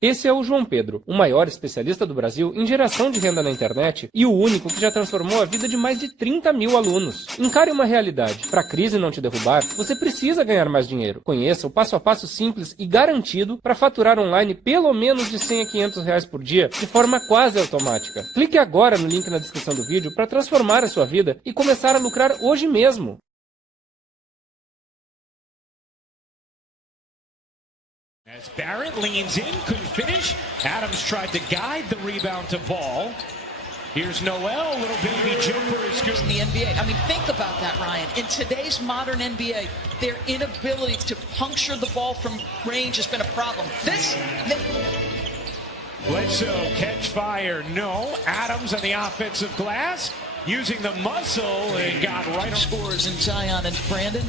Esse é o João Pedro, o maior especialista do Brasil em geração de renda na internet e o único que já transformou a vida de mais de 30 mil alunos. Encare uma realidade. Para a crise não te derrubar, você precisa ganhar mais dinheiro. Conheça o passo a passo simples e garantido para faturar online pelo menos de 100 a 500 reais por dia de forma quase automática. Clique agora no link na descrição do vídeo para transformar a sua vida e começar a lucrar hoje mesmo. As Barrett leans in, couldn't finish. Adams tried to guide the rebound to Ball. Here's Noel, little baby jumper is good. In the NBA, I mean, think about that, Ryan. In today's modern NBA, their inability to puncture the ball from range has been a problem. Bledsoe catch fire, no. Adams on the offensive glass, using the muscle and got right on. Scores in Zion and Brandon.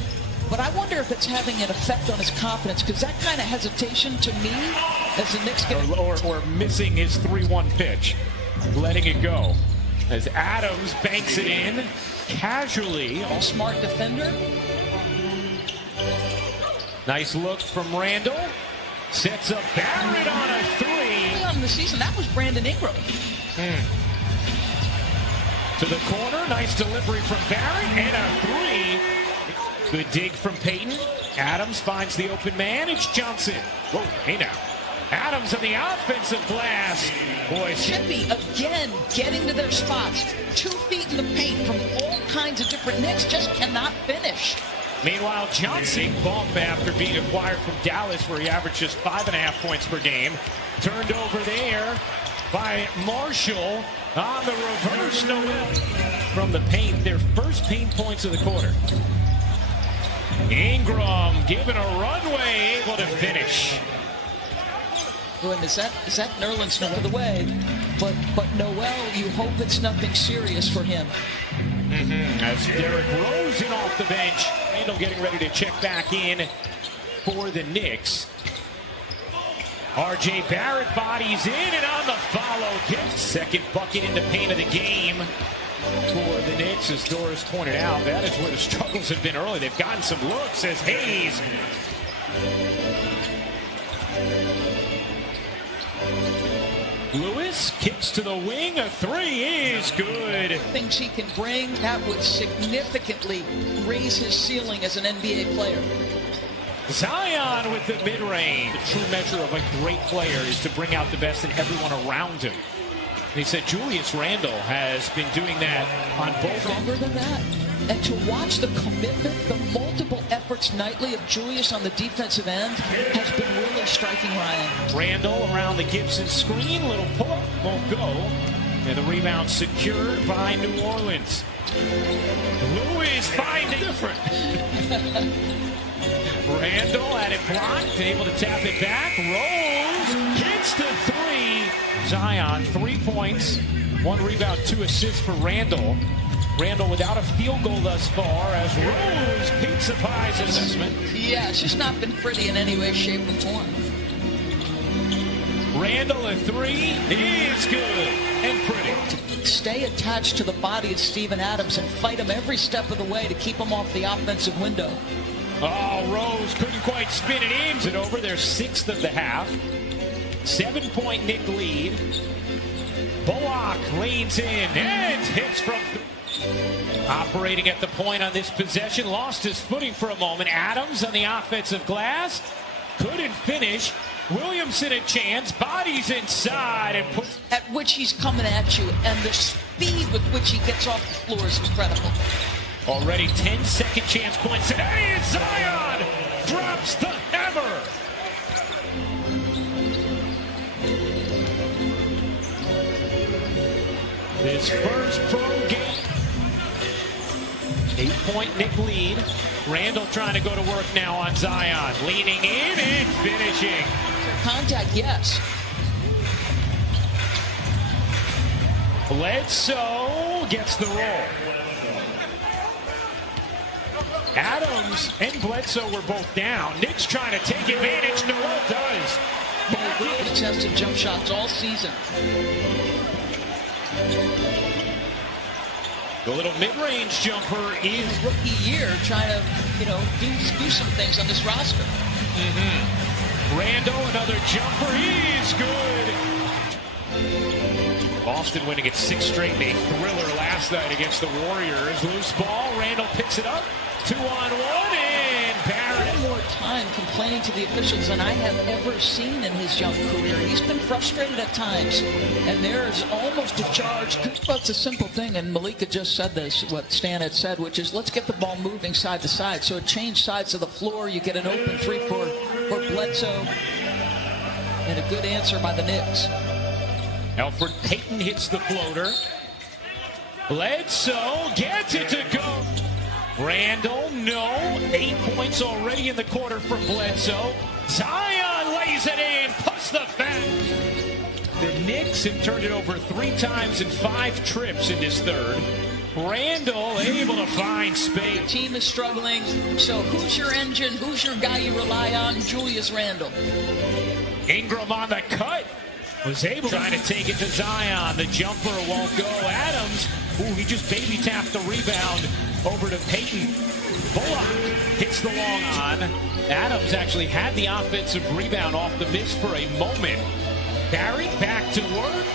But I wonder if it's having an effect on his confidence, because that kind of hesitation to me, as the Knicks get... Or missing his 3-1 pitch, letting it go. As Adams banks it in, casually. A smart defender. Nice look from Randall. Sets up Barrett on a three. On the season, that was Brandon Ingram. To the corner, nice delivery from Barrett, and a three. Good dig from Payton. Adams finds the open man. It's Johnson. Whoa, hey now. Adams on the offensive glass. Boy, Chippy again getting to their spots. 2 feet in the paint from all kinds of different Knicks. Just cannot finish. Meanwhile, Johnson bump after being acquired from Dallas, where he averaged just 5.5 points per game. Turned over there by Marshall on the reverse. Noel from the paint. Their first paint points of the quarter. Ingram given a runway, able to finish. Well, is that Nerlens of the way? But Noel, you hope it's nothing serious for him. As Derrick Rose in off the bench, Randall getting ready to check back in for the Knicks. R.J. Barrett bodies in and on the follow. Gets second bucket in the paint of the game for the Knicks, as Doris pointed out. That is where the struggles have been early. They've gotten some looks as Hayes. Lewis kicks to the wing. A three is good. Things he can bring, that would significantly raise his ceiling as an NBA player. Zion with the mid-range. The true measure of a great player is to bring out the best in everyone around him. They said Julius Randle has been doing that on both. Longer than that. And to watch the commitment, the multiple efforts nightly of Julius on the defensive end has been really striking, Ryan. Randle around the Gibson screen. Little pull-up won't go. And the rebound secured by New Orleans. Lewis finds it different. Randle had it blocked, able to tap it back. Rose hits the three. Zion, 3 points, 1 rebound, 2 assists for Randle. Randle without a field goal thus far as Rose pizza pies assessment. Yeah, it's just not been pretty in any way, shape, or form. Randle a three is good and pretty. Stay attached to the body of Steven Adams and fight him every step of the way to keep him off the offensive window. Oh, Rose couldn't quite spin it in. It over their 6th of the half. 7-point Knick lead. Bullock leans in and hits from operating at the point on this possession. Lost his footing for a moment. Adams on the offensive glass. Couldn't finish. Williamson a chance. Bodies inside and puts. At which he's coming at you, and the speed with which he gets off the floor is incredible. Already 10 second chance points. Today is Zion. Drops the hammer. His first pro game. 8-point Knick lead. Randle trying to go to work now on Zion. Leaning in and finishing. Contact, yes. Bledsoe gets the roll. Adams and Bledsoe were both down. Knicks trying to take advantage. Noel does. Both contested jump shots all season. The little mid-range jumper is rookie year, trying to, do some things on this roster. Randall, another jumper, he's good. Boston winning its 6th straight in a thriller last night against the Warriors. Loose ball, Randall picks it up, 2-on-1, and Barrett. More time complaining to the officials than I have ever seen in his young career. He's been frustrated at times, and there's almost a charge. Well, it's a simple thing, and Malika just said this, what Stan had said, which is let's get the ball moving side to side. So it changed sides of the floor. You get an open 3 for Bledsoe, and a good answer by the Knicks. Elfrid Payton hits the floater. Bledsoe gets it to go. Randall, no. 8 points already in the quarter from Bledsoe. Zion lays it in, plus the fact. The Knicks have turned it over 3 times in 5 trips in this third. Randall able to find space. The team is struggling, so who's your engine? Who's your guy you rely on? Julius Randall. Ingram on the cut. Was able trying to take it to Zion. The jumper won't go. Adams, he just baby tapped the rebound over to Payton. Bullock hits the long on. Adams actually had the offensive rebound off the miss for a moment. Barry back to work.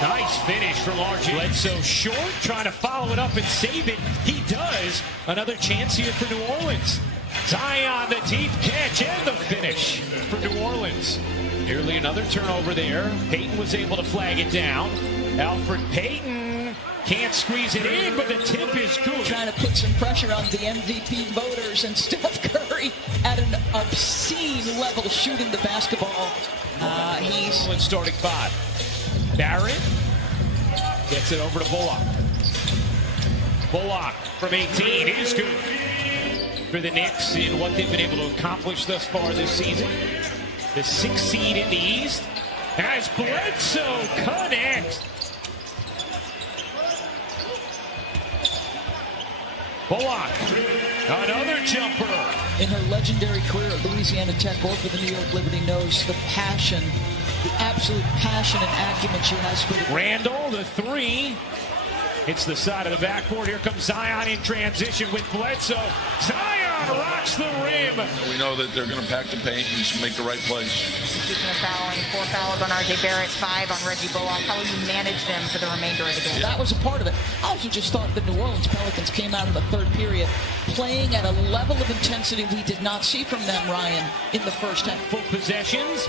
Nice finish from RJ. Bledsoe short, trying to follow it up and save it. He does. Another chance here for New Orleans. Zion, the deep catch and the finish for New Orleans. Nearly another turnover there. Payton was able to flag it down. Elfrid Payton can't squeeze it in, but the tip is good. Trying to put some pressure on the MVP voters, and Steph Curry at an obscene level shooting the basketball. He's starting 5. Barrett gets it over to Bullock. Bullock from 18 is good for the Knicks in what they've been able to accomplish thus far this season. The 6th seed in the East as Bledsoe connects. Bullock, another jumper. In her legendary career at Louisiana Tech or for the New York Liberty knows the passion, the absolute passion and acumen she has for the... Randall, the 3. It's the side of the backboard. Here comes Zion in transition with Bledsoe. Zion rocks the rim. We know that they're going to pack the paint and just make the right plays. Speaking of fouling, 4 fouls on RJ Barrett, 5 on Reggie Bullock. How will you manage them for the remainder of the game? That was a part of it. I also just thought the New Orleans Pelicans came out in the third period playing at a level of intensity we did not see from them, Ryan, in the first half. Full possessions.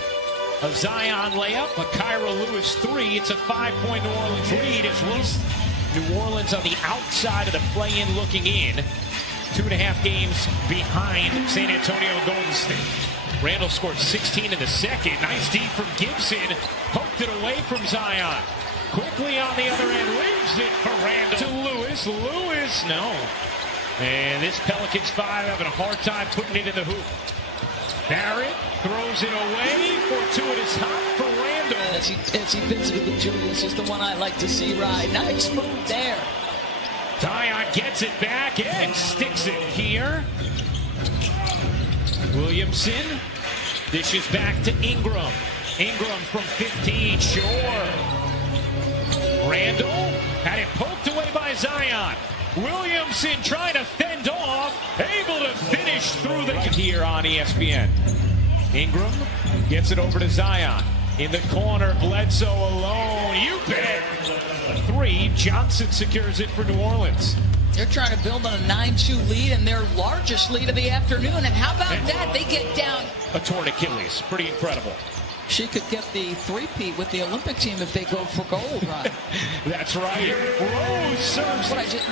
A Zion layup, a Kyra Lewis 3. It's a 5-point New Orleans lead as New Orleans on the outside of the play-in looking in. 2.5 games behind San Antonio and Golden State. Randall scored 16 in the second. Nice D from Gibson. Poked it away from Zion. Quickly on the other end. Leaves it for Randall. To Lewis. Lewis, no. And this Pelicans 5 having a hard time putting it in the hoop. Barrett throws it away. Fortuitous hop for Randall. As he visited with Julius is the one I like to see ride. Nice move there. Zion gets it back and sticks it here. Williamson dishes back to Ingram. Ingram from 15, sure. Randall had it poked away by Zion. Williamson trying to fend off, able to finish through the here on ESPN. Ingram gets it over to Zion. In the corner, Bledsoe alone. You bet. 3. Johnson secures it for New Orleans. They're trying to build on a 9-2 lead and their largest lead of the afternoon. And how about that? They get down. A torn Achilles. Pretty incredible. She could get the 3-peat with the Olympic team if they go for gold, right? That's right. Rose serves. But I just,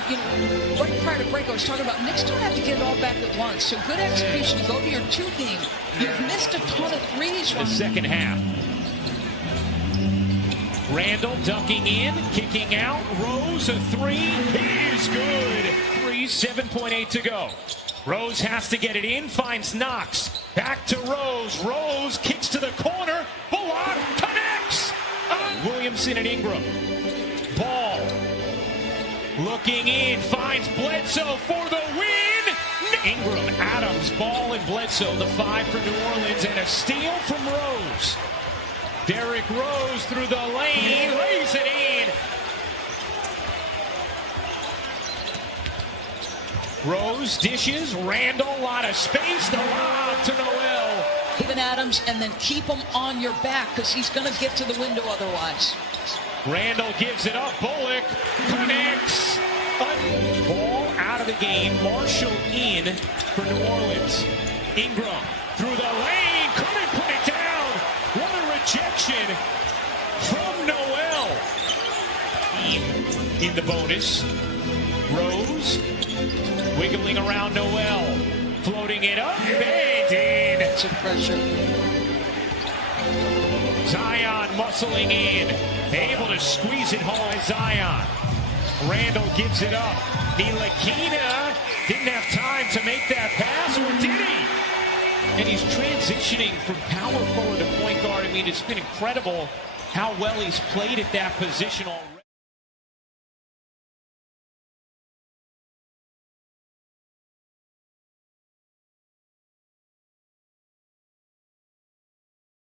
right prior to break, I was talking about Knicks don't have to get it all back at once. So good execution. Go to your 2 game. You've missed a ton of threes. The second half. Randall ducking in, kicking out. Rose, a 3. He is good. 3, 7.8 to go. Rose has to get it in, finds Knox. Back to Rose. Rose kicks to the corner. Bullock connects. Williamson and Ingram. Ball. Looking in, finds Bledsoe for the win. Ingram, Adams, Ball, and Bledsoe. The 5 for New Orleans and a steal from Rose. Derrick Rose through the lane, lays it in. Rose dishes, Randall, a lot of space, the lob to Noel. Even Adams, and then keep him on your back because he's going to get to the window otherwise. Randall gives it up. Bullock connects. Ball out of the game. Marshall in for New Orleans. Ingram through the lane. Couldn't put it down. What a rejection from Noel. In the bonus. Rose wiggling around Noel. Floating it up. And in. That's a pressure. Zion muscling in. Able to squeeze it home as Zion. Randall gives it up. Ntilikina didn't have time to make that pass, or did he? And he's transitioning from power forward to point guard. I mean, it's been incredible how well he's played at that position already.